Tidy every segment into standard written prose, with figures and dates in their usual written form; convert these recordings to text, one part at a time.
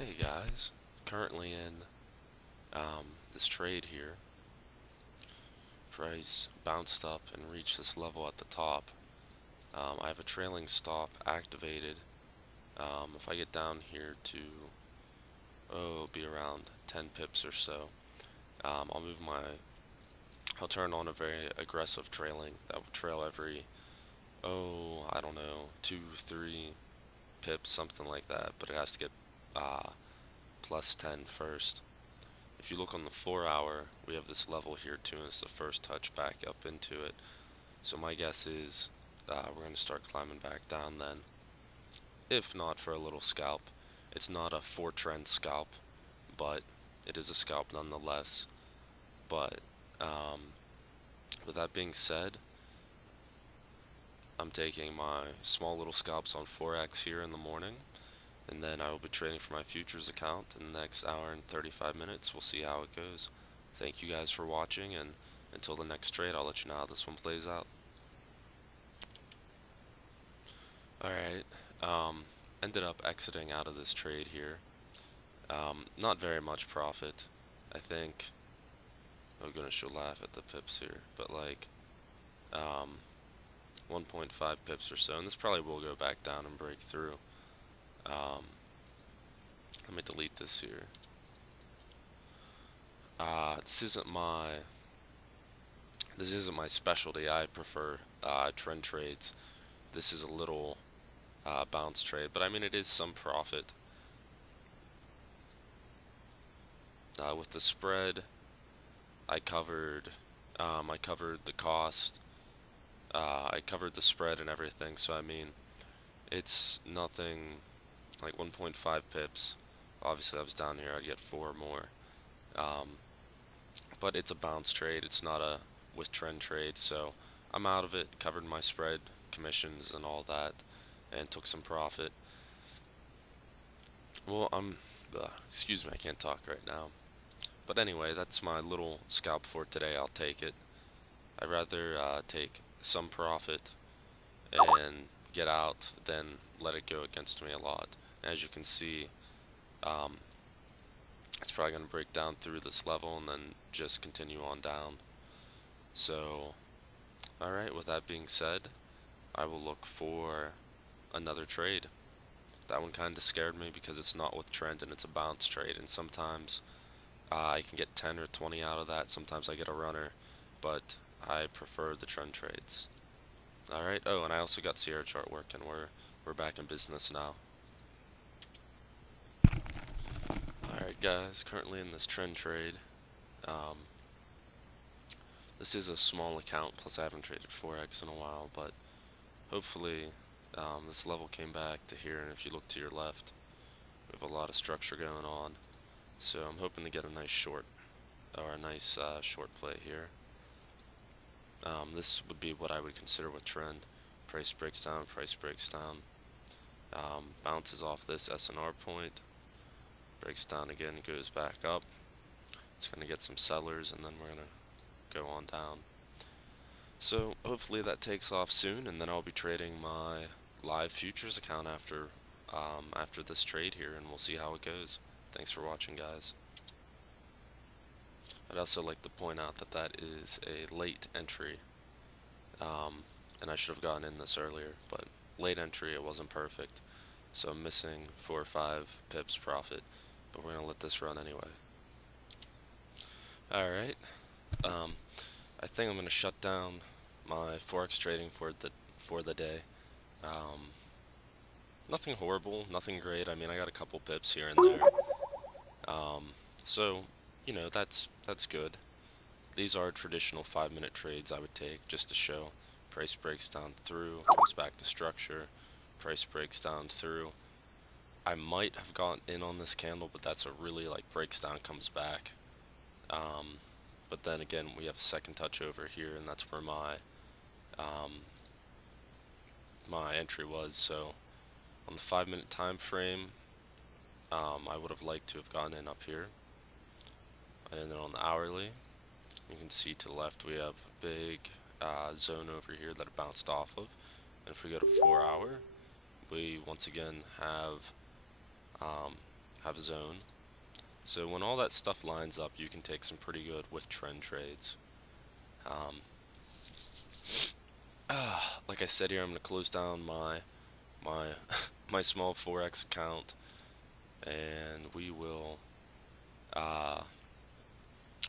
Hey guys, currently in this trade here. Price bounced up and reached this level at the top. I have a trailing stop activated. If I get down here to, be around 10 pips or so, I'll turn on a very aggressive trailing that will trail every, I don't know, 2, 3 pips, something like that, but it has to get plus 10 first. If you look on the 4 hour, we have this level here too, and it's the first touch back up into it. So my guess is we're going to start climbing back down then. If not for a little scalp. It's not a 4 trend scalp, but it is a scalp nonetheless. But with that being said, I'm taking my small little scalps on Forex here in the morning, and then I will be trading for my futures account in the next hour and 35 minutes. We'll see how it goes. Thank you guys for watching, and until the next trade, I'll let you know how this one plays out. Alright, ended up exiting out of this trade here. Not very much profit. I think I'm gonna show laugh at the pips here, but like 1.5 pips or so, and this probably will go back down and break through. Let me delete this here. This isn't my specialty. I prefer trend trades. This is a little bounce trade, but I mean it is some profit. With the spread, I covered the cost. I covered the spread and everything, so I mean it's nothing like 1.5 pips. Obviously I was down here, I'd get 4 more. But it's a bounce trade, it's not a with trend trade, so I'm out of it, covered my spread, commissions and all that, and took some profit. Well, excuse me, I can't talk right now. But anyway, that's my little scalp for today. I'll take it. I'd rather take some profit and get out than let it go against me a lot. As you can see, it's probably going to break down through this level and then just continue on down. So, alright, with that being said, I will look for another trade. That one kind of scared me because it's not with trend and it's a bounce trade, and sometimes I can get 10 or 20 out of that, sometimes I get a runner, but I prefer the trend trades. Alright, oh, and I also got Sierra chart working. We're back in business now. Alright guys, currently in this trend trade. This is a small account, plus I haven't traded Forex in a while, but hopefully this level came back to here, and if you look to your left, we have a lot of structure going on. So I'm hoping to get a nice short, or a nice short play here. This would be what I would consider with trend. Price breaks down, bounces off this S&R point, breaks down again, goes back up. It's going to get some sellers, and then we're going to go on down. So hopefully that takes off soon, and then I'll be trading my live futures account after this trade here, and we'll see how it goes. Thanks for watching, guys. I'd also like to point out that that is a late entry, and I should have gotten in this earlier, but late entry, it wasn't perfect, so I'm missing 4 or 5 pips profit, but we're going to let this run anyway. Alright, I think I'm going to shut down my Forex trading for the day. Nothing horrible, nothing great. I mean, I got a couple pips here and there. So, you know, that's good. These are traditional 5-minute trades I would take just to show. Price breaks down through, comes back to structure, price breaks down through. I might have gotten in on this candle, but that's a really like breaks down, comes back. But then again, we have a second touch over here, and that's where my my entry was. So on the 5-minute time frame, I would have liked to have gone in up here. And then on the hourly, you can see to the left we have a big zone over here that it bounced off of. And if we go to 4 hour, we once again have have zone. So when all that stuff lines up, you can take some pretty good with trend trades. Like I said here, I'm gonna close down my my small Forex account, and we will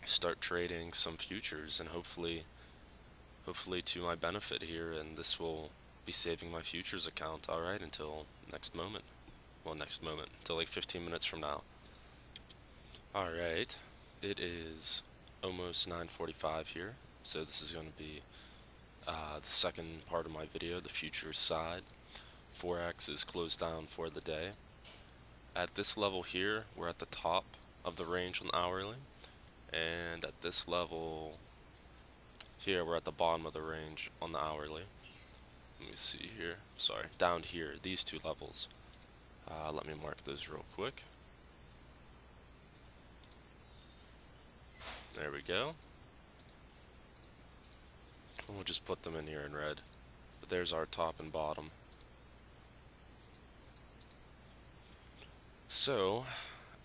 start trading some futures, and hopefully to my benefit here, and this will be saving my futures account, alright, until next moment. Well, next moment, until like 15 minutes from now. Alright, it is almost 9:45 here, so this is going to be the second part of my video, the futures side. Forex is closed down for the day. At this level here, we're at the top of the range on the hourly, and at this level here, we're at the bottom of the range on the hourly. Let me see here, sorry, down here, these two levels. Let me mark those real quick. There we go. And we'll just put them in here in red. But there's our top and bottom. So,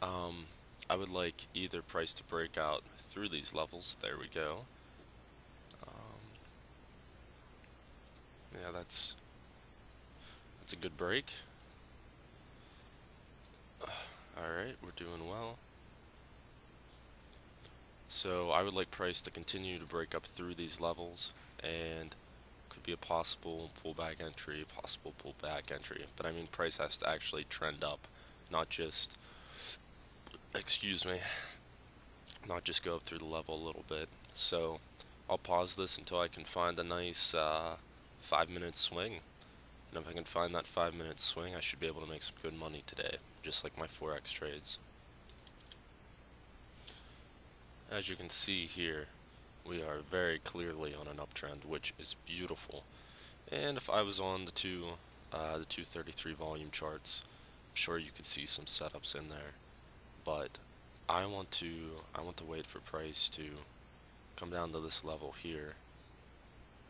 I would like either price to break out through these levels. There we go. Yeah, that's a good break. Alright, we're doing well. So I would like price to continue to break up through these levels, and could be a possible pullback entry, but I mean price has to actually trend up, not just, excuse me, not just go up through the level a little bit. So I'll pause this until I can find a nice 5-minute swing, and if I can find that 5-minute swing, I should be able to make some good money today, just like my Forex trades. As you can see here, we are very clearly on an uptrend, which is beautiful. And if I was on the 233 volume charts, I'm sure you could see some setups in there. But I want to wait for price to come down to this level here,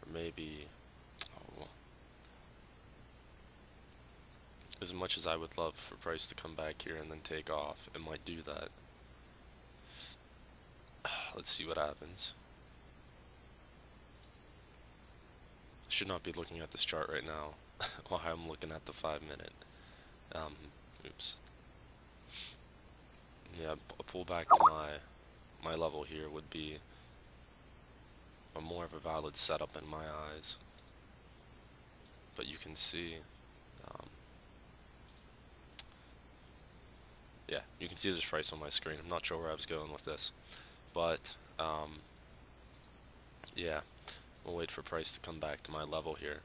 or maybe, as much as I would love for price to come back here and then take off, it might do that. Let's see what happens. Should not be looking at this chart right now while I'm looking at the 5-minute. Oops. Yeah, a pullback to my level here would be more of a valid setup in my eyes. But you can see, yeah, you can see this price on my screen. I'm not sure where I was going with this. But, yeah, we'll wait for price to come back to my level here.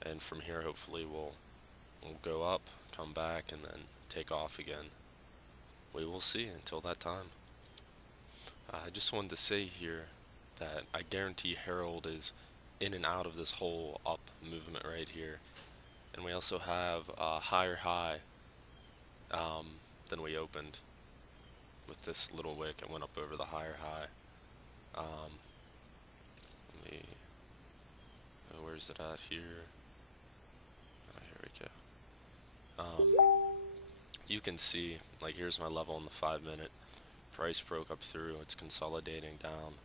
And from here, hopefully, we'll go up, come back, and then take off again. We will see until that time. I just wanted to say here that I guarantee Herald is in and out of this whole up movement right here. And we also have a higher high than we opened. With this little wick, it went up over the higher high. Where's it at here? Oh, here we go. You can see, like, here's my level on the 5-minute. Price broke up through, it's consolidating down.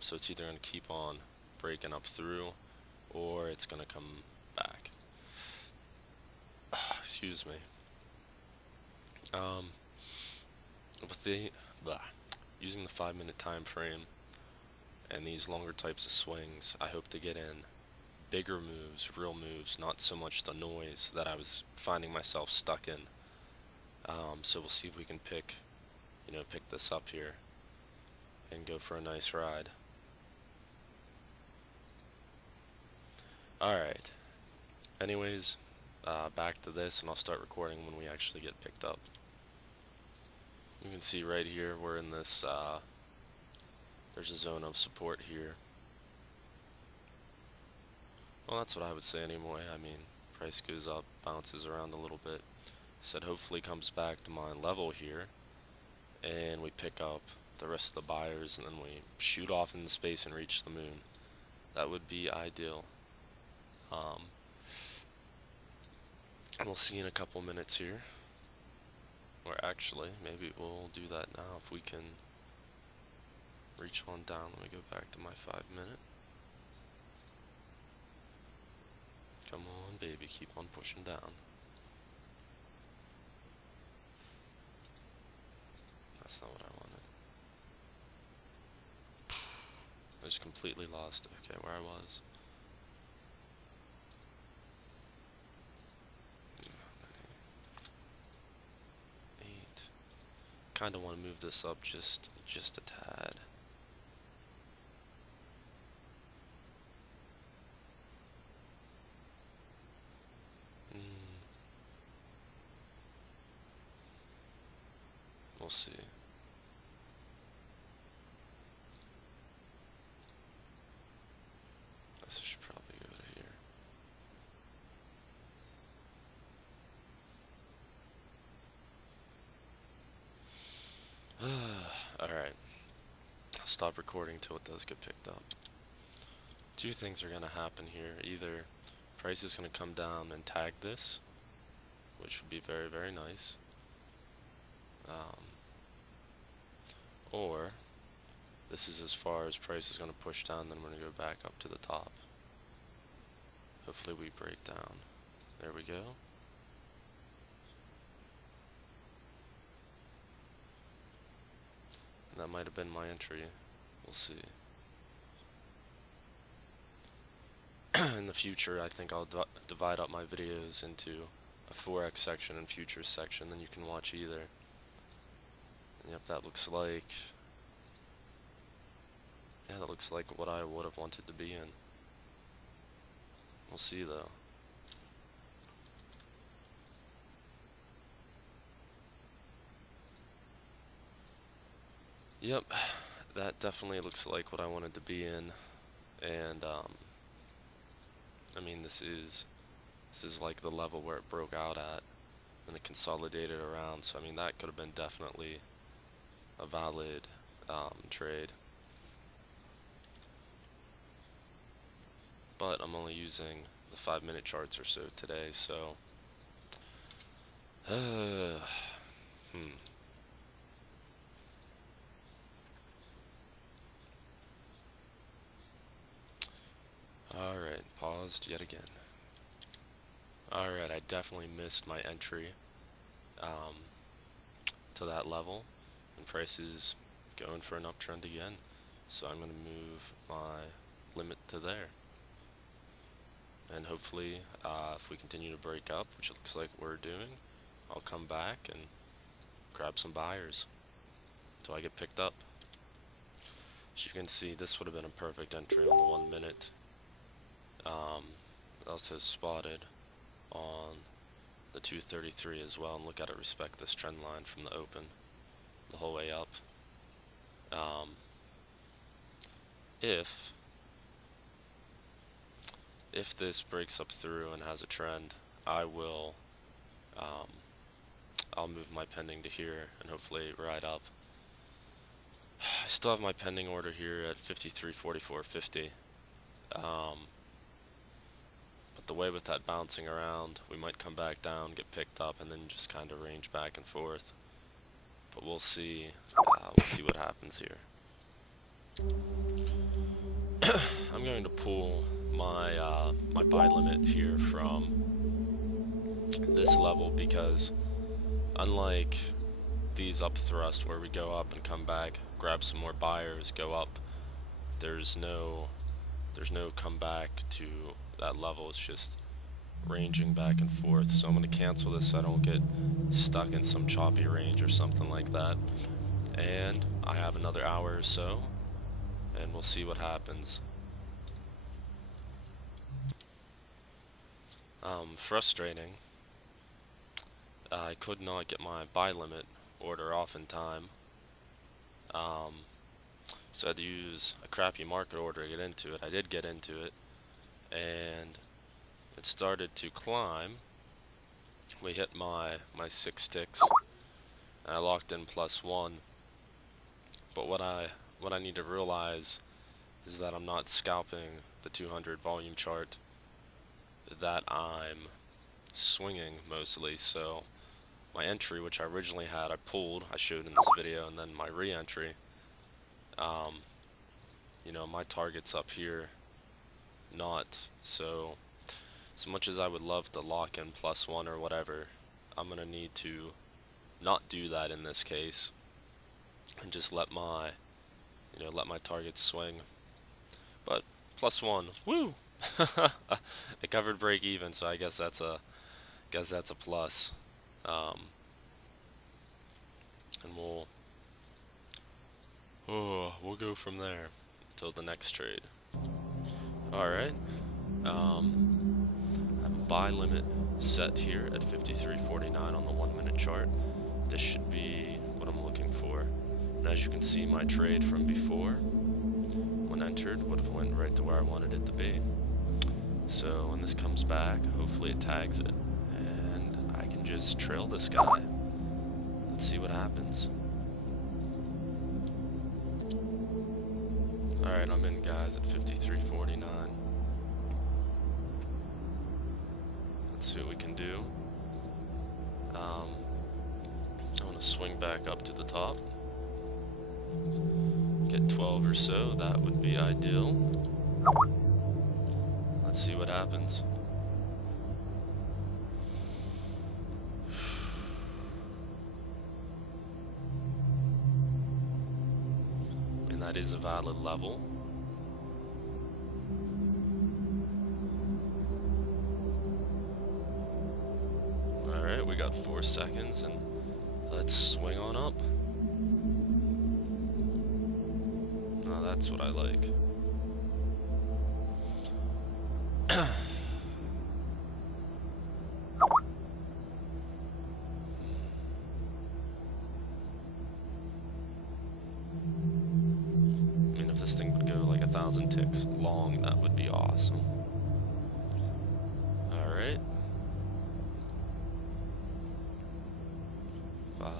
So it's either going to keep on breaking up through, or it's going to come back. Excuse me. With using the 5-minute time frame and these longer types of swings, I hope to get in bigger moves, real moves, not so much the noise that I was finding myself stuck in. So we'll see if we can pick this up here and go for a nice ride. Alright, anyways, back to this, and I'll start recording when we actually get picked up. You can see right here, we're in this, there's a zone of support here. Well, that's what I would say anyway. I mean, price goes up, bounces around a little bit. Said hopefully comes back to my level here, and we pick up the rest of the buyers, and then we shoot off into space and reach the moon. That would be ideal. And we'll see in a couple minutes here. Or actually, maybe we'll do that now if we can reach on down. Let me go back to my 5 minute. Come on, baby, keep on pushing down. That's not what I wanted. I just completely lost. Okay, where I was. Kind of want to move this up just a tad. We'll see. I should probably go to here. Alright. I'll stop recording till it does get picked up. Two things are going to happen here. Either price is going to come down and tag this, which would be very, very nice. Or this is as far as price is going to push down, then we're going to go back up to the top. Hopefully we break down. There we go. And that might have been my entry. We'll see. In the future, I think I'll divide up my videos into a Forex section and futures section, then you can watch either. Yep, that looks like... yeah, that looks like what I would have wanted to be in. We'll see, though. Yep, that definitely looks like what I wanted to be in. And, I mean, this is like the level where it broke out at, and it consolidated around, so I mean, that could have been definitely a valid trade. But I'm only using the 5-minute charts or so today, so Alright, paused yet again. Alright, I definitely missed my entry to that level, and price is going for an uptrend again, so I'm going to move my limit to there. And hopefully, if we continue to break up, which it looks like we're doing, I'll come back and grab some buyers until I get picked up. As you can see, this would have been a perfect entry on the 1 minute. It also spotted on the 233 as well, and look at it respect this trend line from the open the whole way up. If this breaks up through and has a trend, I will I'll move my pending to here and hopefully ride up. I still have my pending order here at 53.44.50. But the way with that bouncing around, we might come back down, get picked up, and then just kind of range back and forth. But we'll see. We'll see what happens here. I'm going to pull my my buy limit here from this level, because unlike these up thrust where we go up and come back, grab some more buyers, go up, there's no comeback to that level. It's just ranging back and forth. So I'm going to cancel this so I don't get stuck in some choppy range or something like that. And I have another hour or so, and we'll see what happens. Frustrating. I could not get my buy limit order off in time. So I had to use a crappy market order to get into it. I did get into it, and it started to climb. We hit my 6 ticks, and I locked in +1. But what I need to realize is that I'm not scalping the 200 volume chart, that I'm swinging mostly. So my entry, which I originally had, I pulled, I showed in this video, and then my re-entry, you know, my target's up here, not. So, as much as I would love to lock in +1 or whatever, I'm gonna need to not do that in this case, and just let my, you know, let my targets swing. But +1, woo! It covered break even, so I guess that's a plus. And we'll go from there until the next trade. All right. I have a buy limit set here at 53.49 on the 1 minute chart. This should be what I'm looking for. And as you can see, my trade from before, when entered, would have went right to where I wanted it to be. So when this comes back, hopefully it tags it, and I can just trail this guy. Let's see what happens. Alright, I'm in, guys, at 53.49. Let's see what we can do. I want to swing back up to the top. Get 12 or so, that would be ideal. Let's see what happens. And that is a valid level. Alright, we got 4 seconds, and let's swing on up. Oh, that's what I like. I mean, if this thing would go like 1,000 ticks long, that would be awesome. Alright. 5.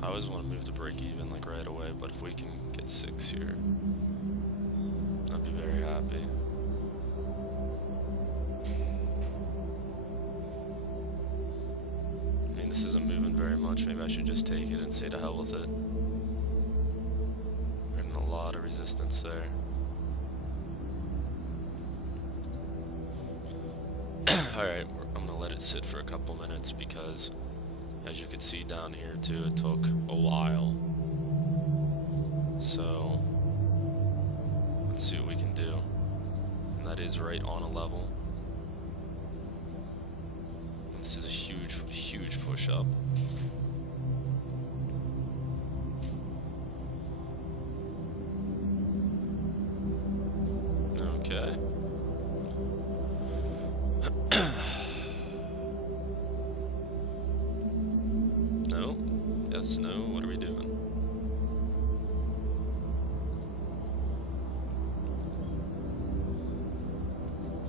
I always want to move to break even like right away, but if we can get 6 here, I'd be very happy. I mean, this isn't moving very much. Maybe I should just take it and say to hell with it. There's a lot of resistance there. Alright, I'm gonna let it sit for a couple minutes because, as you can see down here too, it took a while. So, let's see what we can do. And that is right on a level. This is a huge, huge push up. Okay. No? Yes, no? What are we doing?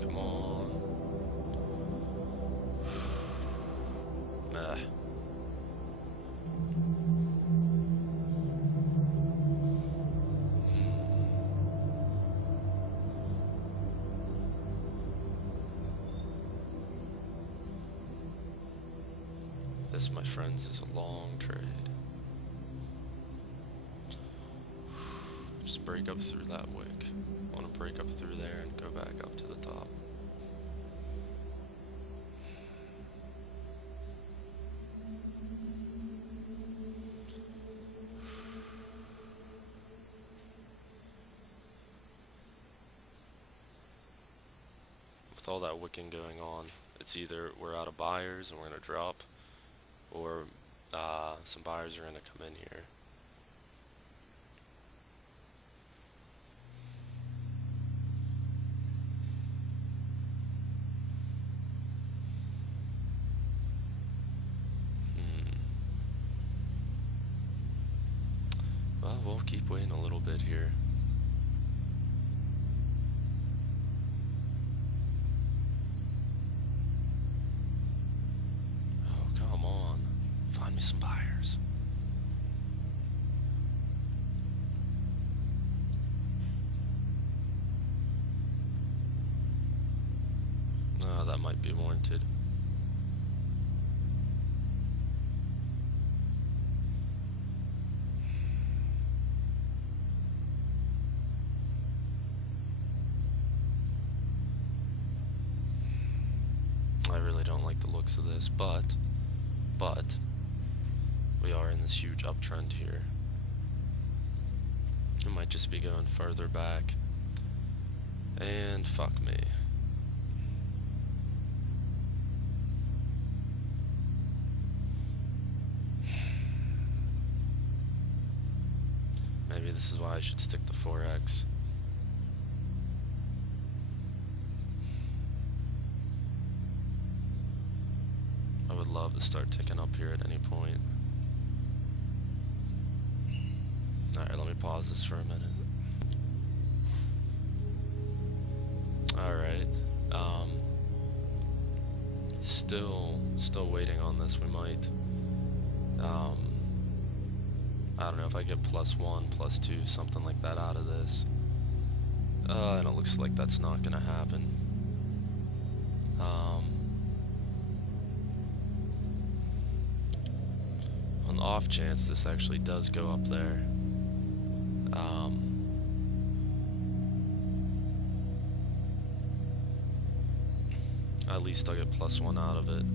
Come on. Meh. This, my friends, is a long trade. Just break up through that wick. I want to break up through there and go back up to the top. With all that wicking going on, it's either we're out of buyers and we're going to drop, or some buyers are going to come in here. Well, we'll keep waiting a little bit here. Me some buyers. Oh, that might be warranted. I really don't like the looks of this, but we are in this huge uptrend here. It might just be going further back. And fuck me. Maybe this is why I should stick to Forex. I would love to start ticking up here at any point. Alright, let me pause this for a minute. Alright, still waiting on this. We might, I don't know if I get +1, +2, something like that out of this. And it looks like that's not gonna happen. On the off chance this actually does go up there, at least I'll get +1 out of it.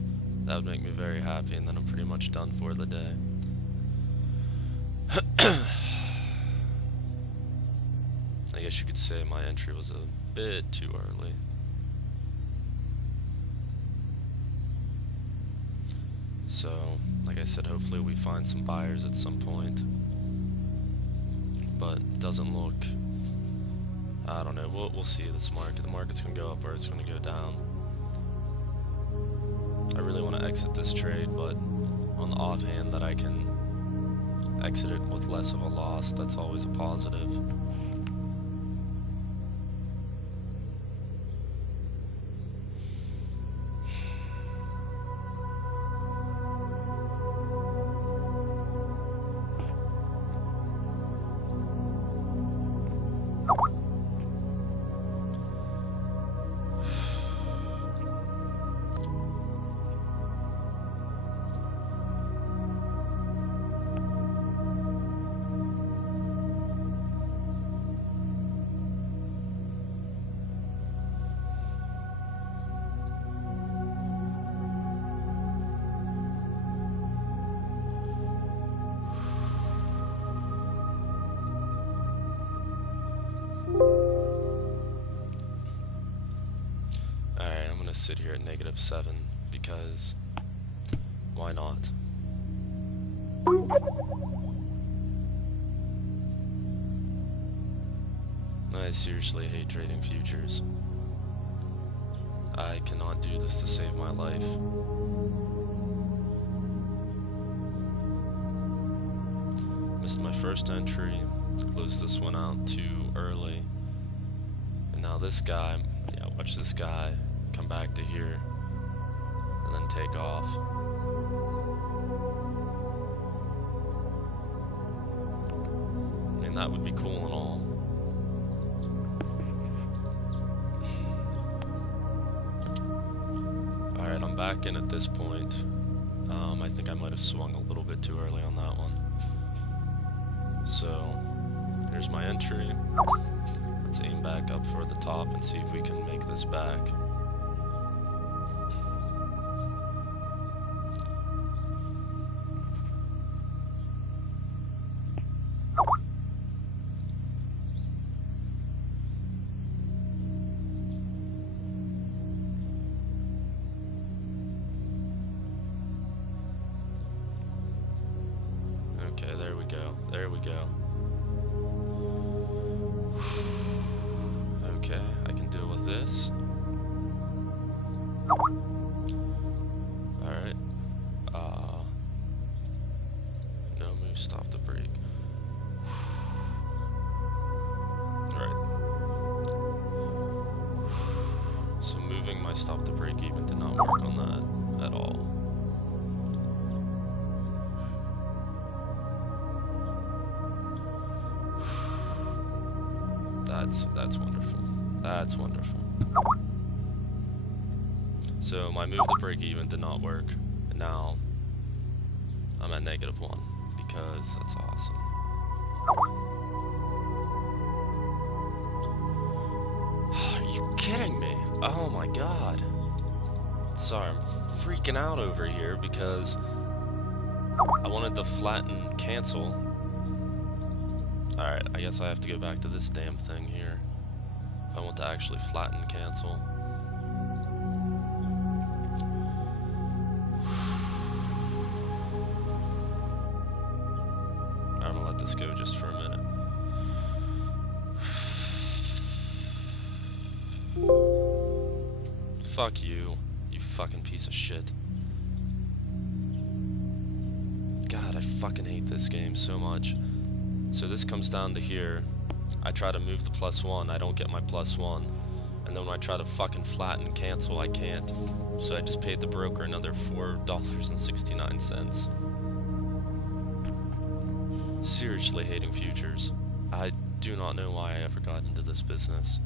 That would make me very happy, and then I'm pretty much done for the day. I guess you could say my entry was a bit too early. So, like I said, hopefully we find some buyers at some point. But it doesn't look, I don't know, we'll see this market. The market's gonna go up or it's gonna go down. I really want to exit this trade, but on the offhand that I can exit it with less of a loss, that's always a positive. Sit here at -7 because why not? I seriously hate trading futures. I cannot do this to save my life. Missed my first entry, closed this one out too early, and now this guy, yeah, watch this guy come back to here and then take off. I mean, that would be cool and all. Alright, I'm back in at this point. I think I might have swung a little bit too early on that one. So, here's my entry. Let's aim back up for the top and see if we can make this back. Okay, there we go. There we go. Okay, I can deal with this. Alright. No move, stop the break. Alright. So moving my stop the break even did not work on that at all. That's wonderful. That's wonderful. So my move to break even did not work, and now I'm at -1 because that's awesome. Are you kidding me? Oh my god. Sorry, I'm freaking out over here because I wanted to flatten cancel. Alright, I guess I have to go back to this damn thing here. If I want to actually flatten cancel. I'm gonna let this go just for a minute. Fuck you, you fucking piece of shit. God, I fucking hate this game so much. So this comes down to here. I try to move the +1, I don't get my +1. And then when I try to fucking flatten cancel, I can't. So I just paid the broker another $4.69. Seriously hating futures. I do not know why I ever got into this business.